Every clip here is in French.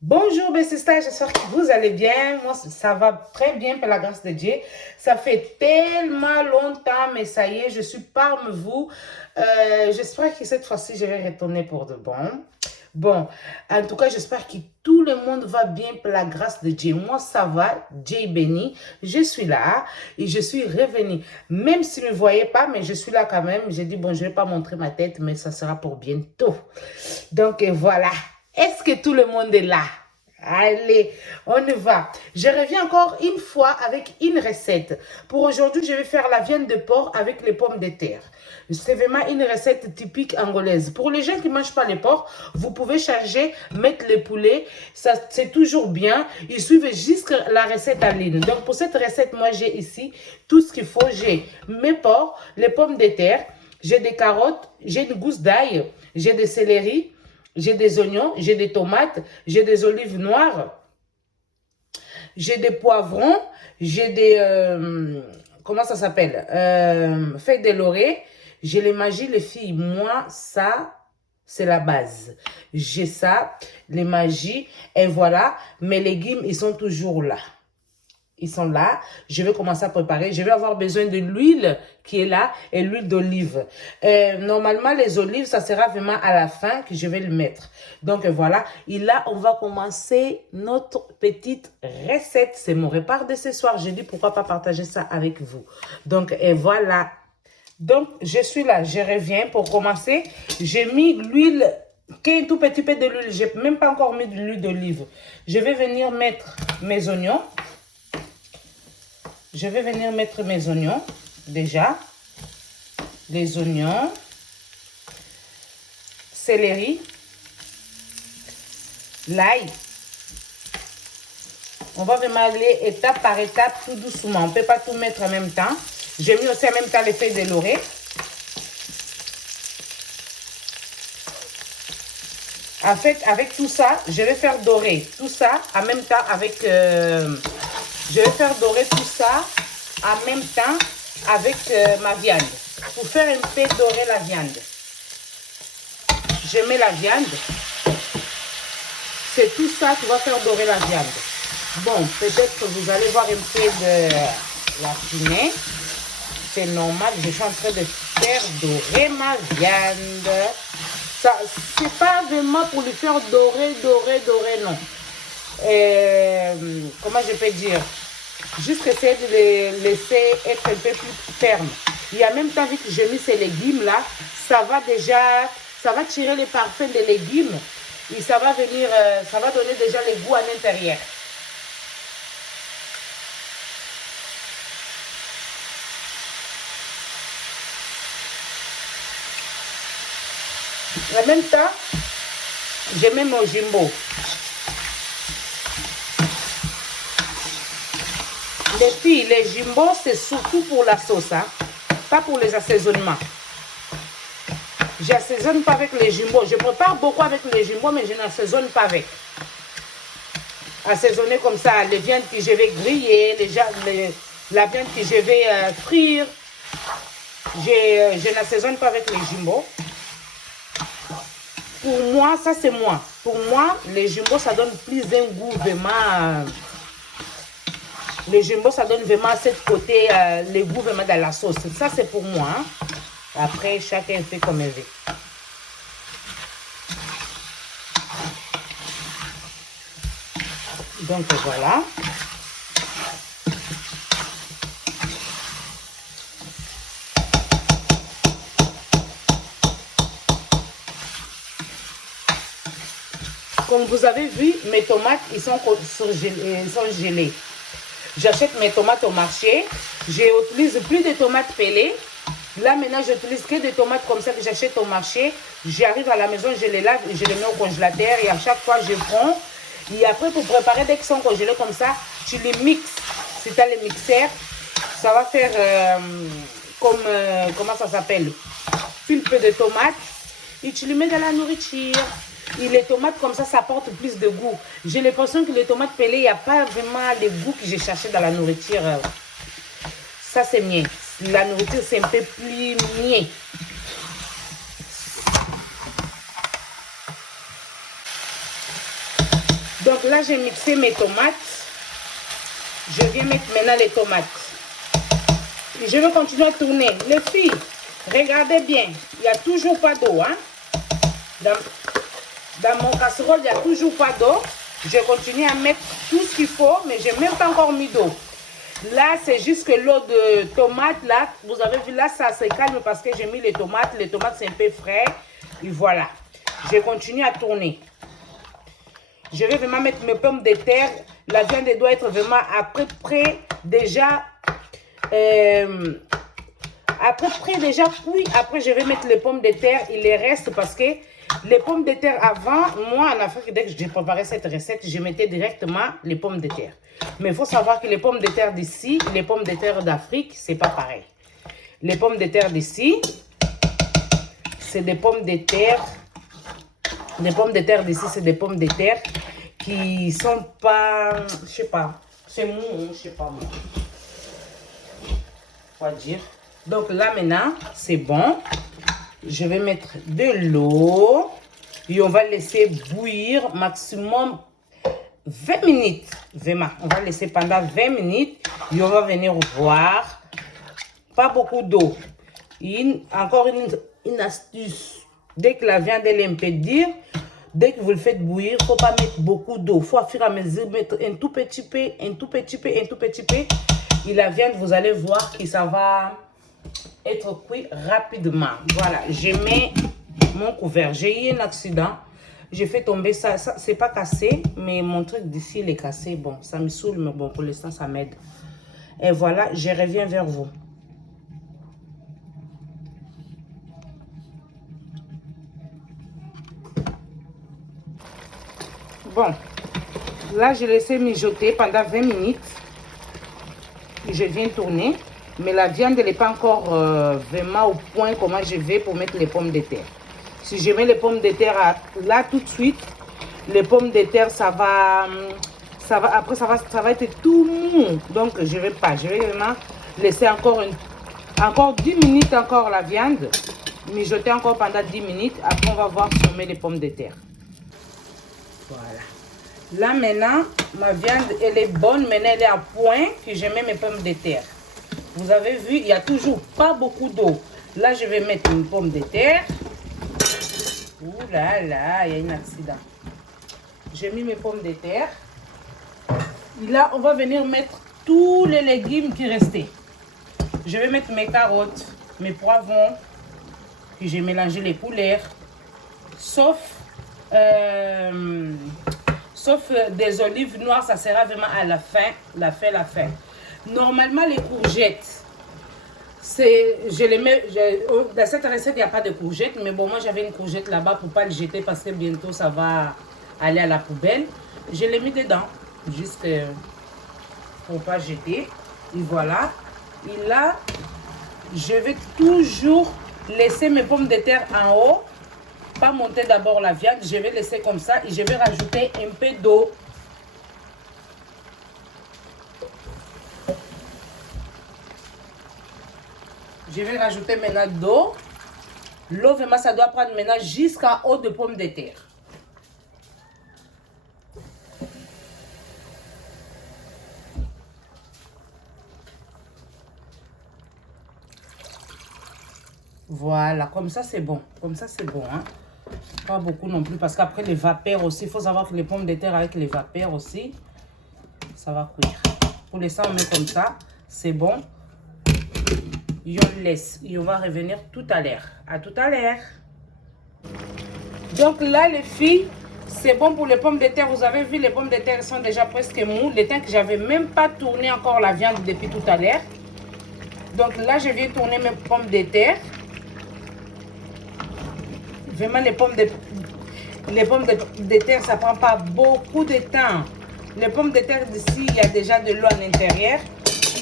Bonjour mes sisters, j'espère que vous allez bien. Moi, ça va très bien par la grâce de Dieu. Ça fait tellement longtemps, mais ça y est, je suis parmi vous. J'espère que cette fois-ci, je vais retourner pour de bon. Bon, en tout cas, j'espère que tout le monde va bien par la grâce de Dieu. Moi, ça va, Dieu est béni. Je suis là et je suis revenue. Même si vous ne me voyez pas, mais je suis là quand même. J'ai dit, bon, je ne vais pas montrer ma tête, mais ça sera pour bientôt. Donc, voilà. Est-ce que tout le monde est là? Allez, on y va. Je reviens encore une fois avec une recette. Pour aujourd'hui, je vais faire la viande de porc avec les pommes de terre. C'est vraiment une recette typique angolaise. Pour les gens qui ne mangent pas les porcs, vous pouvez charger, mettre les poulets. Ça, c'est toujours bien. Ils suivent juste la recette en ligne. Donc, pour cette recette, moi, j'ai ici tout ce qu'il faut. J'ai mes porcs, les pommes de terre, j'ai des carottes, j'ai une gousse d'ail, j'ai des céleri, j'ai des oignons, j'ai des tomates, j'ai des olives noires, j'ai des poivrons, j'ai des... comment ça s'appelle feuilles de laurier, j'ai les magies, les filles. Moi, ça, c'est la base. J'ai ça, les magies, et voilà. Mes légumes, ils sont toujours là. Ils sont là. Je vais commencer à préparer. Je vais avoir besoin de l'huile qui est là et l'huile d'olive. Normalement, les olives, ça sera vraiment à la fin que je vais le mettre. Donc, voilà. Et là, on va commencer notre petite recette. C'est mon repas de ce soir. J'ai dit pourquoi pas partager ça avec vous. Donc, et voilà. Donc, je suis là. Je reviens pour commencer. J'ai mis l'huile, un tout petit peu de l'huile. Je n'ai même pas encore mis de l'huile d'olive. Je vais venir mettre mes oignons. Je vais venir mettre mes oignons, déjà. Les oignons. Céleri. L'ail. On va vraiment aller étape par étape, tout doucement. On ne peut pas tout mettre en même temps. J'ai mis aussi en même temps les feuilles de laurier. En fait, avec tout ça, je vais faire dorer tout ça en même temps avec... je vais faire dorer tout ça en même temps avec ma viande. Pour faire un peu dorer la viande. Je mets la viande. C'est tout ça qui va faire dorer la viande. Bon, peut-être que vous allez voir un peu de la fumée. C'est normal, je suis en train de faire dorer ma viande. Ça, c'est pas vraiment pour lui faire dorer, non. Comment je peux dire? Juste essayer de les laisser être un peu plus fermes. Et en même temps, vu que j'ai mis ces légumes là, ça va tirer les parfums des légumes et ça va venir, ça va donner déjà les goûts à l'intérieur. En même temps, je mets mon jumbo. Les filles, les jumbo, c'est surtout pour la sauce, hein? Pas pour les assaisonnements. J'assaisonne pas avec les jumbo. Je prépare beaucoup avec les jumbo, mais je n'assaisonne pas avec. Assaisonner comme ça, les viandes que je vais griller, la viande que je vais frire. Je n'assaisonne pas avec les jumbo. Pour moi, ça c'est moi. Pour moi, les jumbo, ça donne plus un goût vraiment... les jumbo, ça donne vraiment cette côté, les goûts vraiment dans la sauce. Ça, c'est pour moi. Hein. Après, chacun fait comme il veut. Donc, voilà. Comme vous avez vu, mes tomates, ils sont gelées. J'achète mes tomates au marché. J'utilise plus de tomates pelées. Là, maintenant, j'utilise que des tomates comme ça que j'achète au marché. J'arrive à la maison, je les lave et je les mets au congélateur. Et à chaque fois, je prends. Et après, pour préparer, dès qu'ils sont congelés comme ça, tu les mixes. Si tu as les mixeurs, ça va faire comme, comment ça s'appelle? Pulpe de tomates. Et tu les mets dans la nourriture. Et les tomates comme ça apporte plus de goût. J'ai l'impression que les tomates pelées, il n'y a pas vraiment le goût que j'ai cherché dans la nourriture. Ça, c'est mien. La nourriture, c'est un peu plus mien. Donc là, j'ai mixé mes tomates. Je viens mettre maintenant les tomates. Et je vais continuer à tourner. Les filles, regardez bien. Il n'y a toujours pas d'eau. Hein? Dans mon casserole, il n'y a toujours pas d'eau. Je continue à mettre tout ce qu'il faut, mais je n'ai même pas encore mis d'eau. Là, c'est juste que l'eau de tomate, là, vous avez vu, là, ça se calme parce que j'ai mis les tomates. Les tomates, c'est un peu frais. Et voilà. Je continue à tourner. Je vais vraiment mettre mes pommes de terre. La viande doit être vraiment à peu près déjà... à peu près déjà cuit. Après, je vais mettre les pommes de terre. Il les reste parce que les pommes de terre avant, moi, en Afrique, dès que j'ai préparé cette recette, je mettais directement les pommes de terre. Mais il faut savoir que les pommes de terre d'ici, les pommes de terre d'Afrique, c'est pas pareil. Les pommes de terre d'ici, c'est des pommes de terre. Les pommes de terre d'ici, c'est des pommes de terre qui sont pas, je sais pas, c'est mou, je sais pas moi. Quoi dire. Donc là maintenant, c'est bon. Je vais mettre de l'eau et on va laisser bouillir maximum 20 minutes. Vraiment, on va laisser pendant 20 minutes et on va venir voir. Pas beaucoup d'eau. Encore une astuce. Dès que la viande elle est un peu dure, dès que vous le faites bouillir, il ne faut pas mettre beaucoup d'eau. Il faut à fur et à mesure mettre un tout petit peu, un tout petit peu, un tout petit peu. Et la viande, vous allez voir que ça va être cuit rapidement. Voilà, je mets mon couvert. J'ai eu un accident. J'ai fait tomber ça. C'est pas cassé, mais mon truc d'ici, il est cassé. Bon, ça me saoule, mais bon, pour l'instant, ça m'aide. Et voilà, je reviens vers vous. Bon, là, j'ai laissé mijoter pendant 20 minutes. Je viens tourner. Mais la viande, elle n'est pas encore vraiment au point comment je vais pour mettre les pommes de terre. Si je mets les pommes de terre là tout de suite, les pommes de terre, après, ça va être tout mou. Donc, je ne vais pas. Je vais vraiment laisser encore 10 minutes encore la viande. Mijoter encore pendant 10 minutes. Après, on va voir si on met les pommes de terre. Voilà. Là, maintenant, ma viande, elle est bonne. Maintenant, elle est à point que je mets mes pommes de terre. Vous avez vu, il n'y a toujours pas beaucoup d'eau. Là, je vais mettre une pomme de terre. Ouh là là, il y a un accident. J'ai mis mes pommes de terre. Et là, on va venir mettre tous les légumes qui restaient. Je vais mettre mes carottes, mes poivrons. Puis j'ai mélangé les couleurs. Sauf des olives noires, ça sera vraiment à la fin. La fin. Normalement, les courgettes, je les mets, dans cette recette, il n'y a pas de courgettes. Mais bon, moi, j'avais une courgette là-bas pour ne pas le jeter parce que bientôt, ça va aller à la poubelle. Je l'ai mis dedans, juste pour ne pas jeter. Et voilà. Et là, je vais toujours laisser mes pommes de terre en haut. Pas monter d'abord la viande. Je vais laisser comme ça et je vais rajouter un peu d'eau. Je vais rajouter maintenant d'eau. L'eau, vraiment, ça doit prendre maintenant jusqu'en haut de pommes de terre. Voilà, comme ça, c'est bon. Comme ça, c'est bon. Hein? Pas beaucoup non plus, parce qu'après, les vapeurs aussi, il faut savoir que les pommes de terre avec les vapeurs aussi, ça va cuire. Pour l'instant, on met comme ça. C'est bon. Et on laisse. Et on va revenir tout à l'heure. À tout à l'heure. Donc là, les filles, c'est bon pour les pommes de terre. Vous avez vu, les pommes de terre sont déjà presque mous. Le temps que j'avais même pas tourné encore la viande depuis tout à l'heure. Donc là, je viens tourner mes pommes de terre. Vraiment, les pommes de terre, ça prend pas beaucoup de temps. Les pommes de terre d'ici, il y a déjà de l'eau à l'intérieur.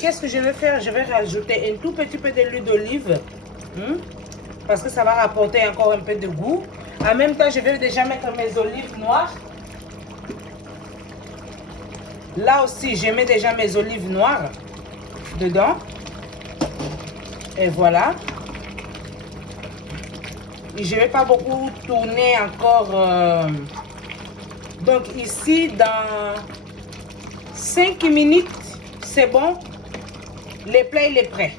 Qu'est-ce que je vais faire? Je vais rajouter un tout petit peu de l'huile d'olive. Parce que ça va rapporter encore un peu de goût. En même temps, je vais déjà mettre mes olives noires. Là aussi, je mets déjà mes olives noires dedans. Et voilà. Et je ne vais pas beaucoup tourner encore Donc ici, dans 5 minutes, c'est bon. Le plat, il est prêt.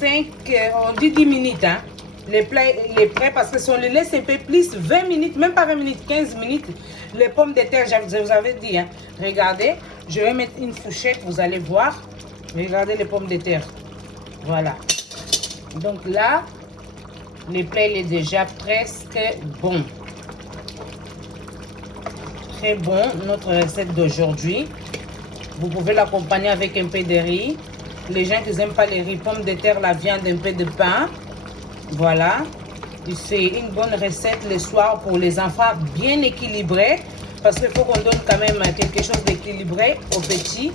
on dit 10 minutes, hein. Le plat, il est prêt parce que si on le laisse un peu plus, 20 minutes, même pas 20 minutes, 15 minutes, les pommes de terre, je vous avais dit, hein. Regardez, je vais mettre une fourchette, vous allez voir. Regardez les pommes de terre. Voilà. Donc là, le plat, il est déjà presque bon. Très bon, notre recette d'aujourd'hui. Vous pouvez l'accompagner avec un peu de riz. Les gens qui n'aiment pas les riz, pommes de terre, la viande, un peu de pain. Voilà. C'est une bonne recette le soir pour les enfants, bien équilibrée. Parce qu'il faut qu'on donne quand même quelque chose d'équilibré aux petits.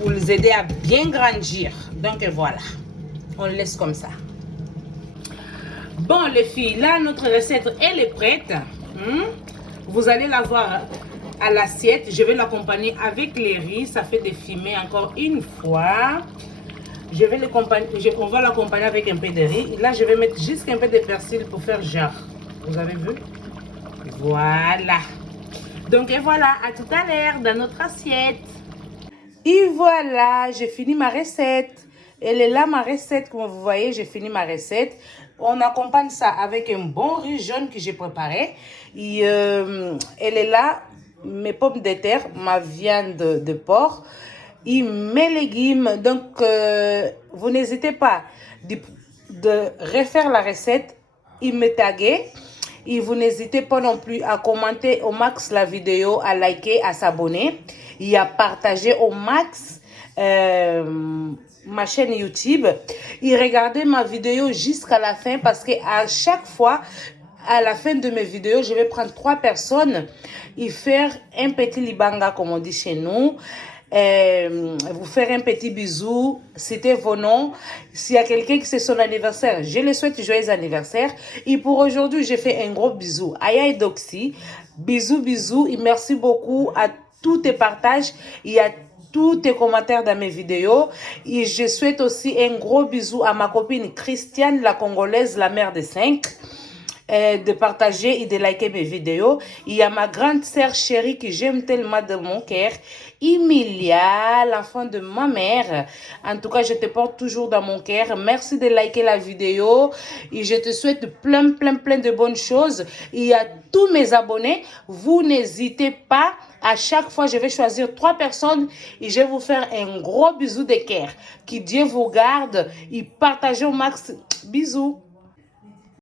Pour les aider à bien grandir. Donc voilà. On le laisse comme ça. Bon les filles, là notre recette elle est prête. Vous allez la voir à l'assiette. Je vais l'accompagner avec les riz. Ça fait des fumées encore une fois. On va l'accompagner avec un peu de riz. Là, je vais mettre juste un peu de persil pour faire genre. Vous avez vu? Voilà. Donc, et voilà, à tout à l'heure dans notre assiette. Et voilà, j'ai fini ma recette. Elle est là, ma recette. Comme vous voyez, j'ai fini ma recette. On accompagne ça avec un bon riz jaune que j'ai préparé. Et elle est là, mes pommes de terre, ma viande de porc et mes légumes. Donc, vous n'hésitez pas de refaire la recette et me taguer. Et vous n'hésitez pas non plus à commenter au max la vidéo, à liker, à s'abonner et à partager au max ma chaîne YouTube. Et regardez ma vidéo jusqu'à la fin parce que à chaque fois, à la fin de mes vidéos, je vais prendre 3 personnes et faire un petit libanga comme on dit chez nous. Vous faire un petit bisou, citer vos noms. S'il y a quelqu'un qui c'est son anniversaire, je le souhaite joyeux anniversaire. Et pour aujourd'hui, je fais un gros bisou à Yaya Doxy. Bisous, bisous. Et merci beaucoup à tous tes partages et à tous tes commentaires dans mes vidéos. Et je souhaite aussi un gros bisou à ma copine Christiane, la Congolaise, la mère de 5. De partager et de liker mes vidéos. Il y a ma grande sœur chérie que j'aime tellement de mon cœur, Emilia, l'enfant de ma mère. En tout cas, je te porte toujours dans mon cœur. Merci de liker la vidéo et je te souhaite plein de bonnes choses. Et à tous mes abonnés, vous n'hésitez pas. À chaque fois, je vais choisir 3 personnes et je vais vous faire un gros bisou de cœur. Que Dieu vous garde et partagez au max. Bisous.